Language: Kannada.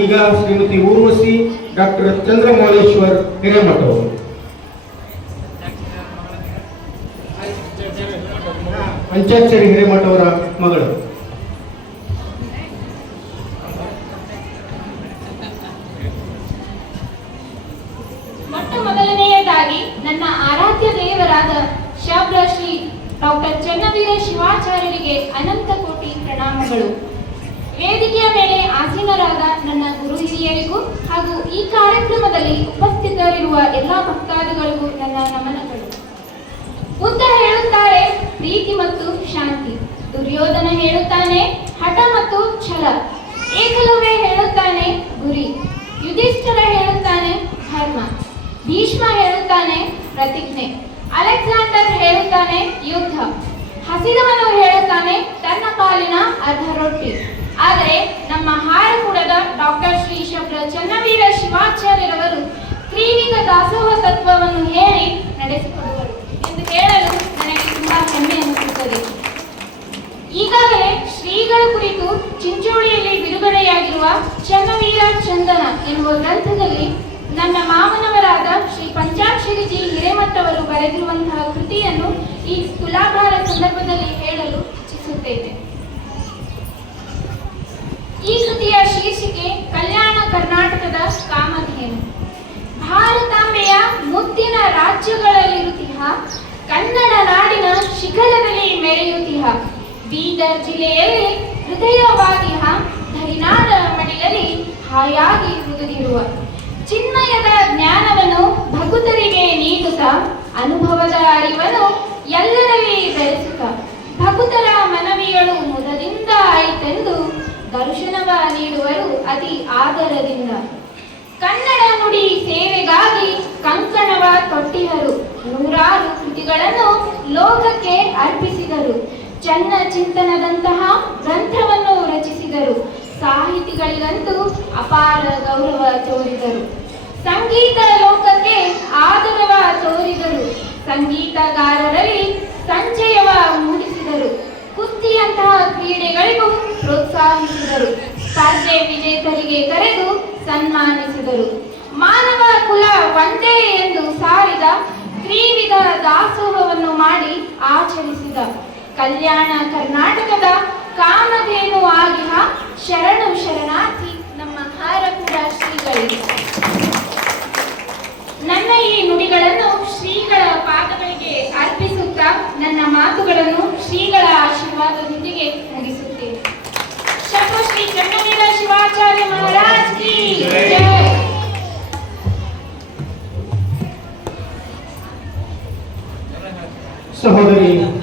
ಈಗ ಶ್ರೀಮತಿ ಊರ್ವಶಿ ಡಾಕ್ಟರ್ ಚಂದ್ರಮೌಳೇಶ್ವರ್ ಹಿರೇಮಠ. ಅವರು ಪಂಚಾಕ್ಷರಿ ಹಿರೇಮಠ ಅವರ ಮಗಳು. ಮೊಟ್ಟ ಮೊದಲನೆಯದಾಗಿ ನನ್ನ ಆರಾಧ್ಯ ದೇವರಾದ ಶಬ್ರ ಶ್ರೀ ಡಾಕ್ಟರ್ ಚನ್ನವೀರ ಶಿವಾಚಾರ್ಯರಿಗೆ ಅನಂತ ಕೋಟಿ ಪ್ರಣಾಮಗಳು. ವೇದಿಕೆಯ ಮೇಲೆ ಆಸೀನರಾದ ನನ್ನ ಗುರು ಹಿರಿಯರಿಗೂ ಹಾಗೂ ಈ ಕಾರ್ಯಕ್ರಮದಲ್ಲಿ ಉಪಸ್ಥಿತರಿರುವ ಎಲ್ಲ ಭಕ್ತಾದಿಗಳಿಗೂ ನನ್ನ ನಮನಗಳು. ಬುದ್ಧ ಹೇಳುತ್ತಾರೆ, ಪ್ರೀತಿ ಮತ್ತು ಶಾಂತಿ. ದುರ್ಯೋಧನ ಹೇಳುತ್ತಾನೆ, ಹಠ ಮತ್ತು ಛಲ. ಏಕಲವ್ಯ ಹೇಳುತ್ತಾನೆ, ಗುರಿ. ಯುಧಿಷ್ಠರ ಹೇಳುತ್ತಾನೆ, ಧರ್ಮ. ಭೀಷ್ಮ ಹೇಳುತ್ತಾನೆ, ಪ್ರತಿಜ್ಞೆ. ಅಲೆಕ್ಸಾಂಡರ್ ಹೇಳುತ್ತಾನೆ, ಯುದ್ಧ. ಹಸಿದವನು ಹೇಳುತ್ತಾನೆ, ತನ್ನ ಪಾಲಿನ ಅರ್ಧ ರೊಟ್ಟಿ. ಆದರೆ ನಮ್ಮ ಡಾಕ್ಟರ್ ಶ್ರೀ ಶಬ್ರ ಚನ್ನವೀರ ಶಿವಾಚಾರ್ಯರವರು ತ್ರಿವಿಧ ದಾಸೋಹ ತತ್ವವನ್ನು ಹೇಳಿ ನಡೆಸಿಕೊಡುವರು ಎಂದು ಹೇಳಲು ನನಗೆ ತುಂಬಾ ಹೆಮ್ಮೆ ಅನಿಸುತ್ತದೆ. ಈಗಾಗಲೇ ಶ್ರೀಗಳ ಕುರಿತು ಚಿಂಚೋಳಿಯಲ್ಲಿ ಬಿಡುಗಡೆಯಾಗಿರುವ ಚನ್ನವೀರ ಚಂದನ ಎನ್ನುವ ಗ್ರಂಥದಲ್ಲಿ ನನ್ನ ಮಾಮನವರಾದ ಶ್ರೀ ಪಂಚಾಕ್ಷರಿ ಜಿ ಹಿರೇಮಠ ಅವರು ಬರೆದಿರುವಂತಹ ಕೃತಿಯನ್ನು ಈ ತುಲಾಭಾರ ಸಂದರ್ಭದಲ್ಲಿ ಹೇಳಲು ಇಚ್ಛಿಸುತ್ತೇನೆ ಈ ಕೃತಿಯ ಶೀರ್ಷಿಕೆ ಕಲ್ಯಾಣ ಕರ್ನಾಟಕದ ಕಾಮಧೇನು ಭಾರತಾಂಬೆಯ ಮುದ್ದಿನ ರಾಜ್ಯಗಳಲ್ಲಿರುತ್ತಿಹ? ಕನ್ನಡ ನಾಡಿನ ಶಿಖರದಲ್ಲಿ ಮೆರೆಯುತ್ತಿಹ? ಬೀದರ್ ಜಿಲ್ಲೆಯಲ್ಲಿ ಹೃದಯವಾಗಿಹ? ಧರಿನಾದ ಮಡಿಲಲ್ಲಿ ಹಾಯಾಗಿ ಹುದುಗಿರುವ ಚಿನ್ಮಯದ ಜ್ಞಾನವನ್ನು ಭಕುತರಿಗೆ ನೀಡುತ್ತ, ಅನುಭವದ ಅರಿವನ್ನು ಎಲ್ಲರಲ್ಲಿ ಬೆಳೆಸುತ್ತ. ಭಕುತರ ಮನವಿಗಳು ಮುದದಿಂದ ಆಯಿತೆಂದು ದರ್ಶನವ ನೀಡುವರು ಅತಿ ಆದರದಿಂದ. ಕನ್ನಡ ನುಡಿ ಸೇವೆಗಾಗಿ ಲೋಕಕ್ಕೆ ಅರ್ಪಿಸಿದರು. ಚನ್ನ ಚಿಂತನದಂತಹ ಗ್ರಂಥವನ್ನು ರಚಿಸಿದರು. ಸಾಹಿತಿಗಳಿಗಂತೂ ಅಪಾರ ಗೌರವ ತೋರಿದರು. ಸಂಗೀತ ಲೋಕಕ್ಕೆ ಆದರವ ತೋರಿದರು. ಸಂಗೀತಗಾರರಲ್ಲಿ ಸಂಚಯವ ಮೂಡಿಸಿದರು. ಕುಸ್ತಿಯಂತಹ ಕ್ರೀಡೆಗಳಿಗೂ ಪ್ರೋತ್ಸಾಹಿಸಿದರು. ಸ್ಪರ್ಧೆ ವಿಜೇತರಿಗೆ ಕರೆದು ಸನ್ಮಾನಿಸಿದರು. ಮಾನವ ಕುಲ ಒಂದೇ ಎಂದು ಸಾರಿದ ತ್ರಿವಿಧ ದಾಸೋಹವನ್ನು ಮಾಡಿ ಆಚರಿಸಿದ ಕಲ್ಯಾಣ ಕರ್ನಾಟಕದ ಕಾಮಧೇನು ಆಗಿಹ ಶರಣು ಶರಣಾರ್ಥಿ. ನಮ್ಮ ಹಾರಪುರ ಶ್ರೀಗಳಿಗೆ. ನನ್ನ ಈ ನುಡಿಗಳನ್ನು ಶ್ರೀಗಳ ಪಾದಗಳಿಗೆ ಅರ್ಪಿಸುತ್ತಾ ನನ್ನ ಮಾತುಗಳನ್ನು ಶ್ರೀಗಳ ಆಶೀರ್ವಾದದೊಂದಿಗೆ ಮುಗಿಸುತ್ತೇನೆ. ಶಂಭು ಶ್ರೀ ಚನ್ನವೀರ ಶಿವಾಚಾರ್ಯ ಮಹಾರಾಜ್ ಕಿ ಸಹೋದರಿ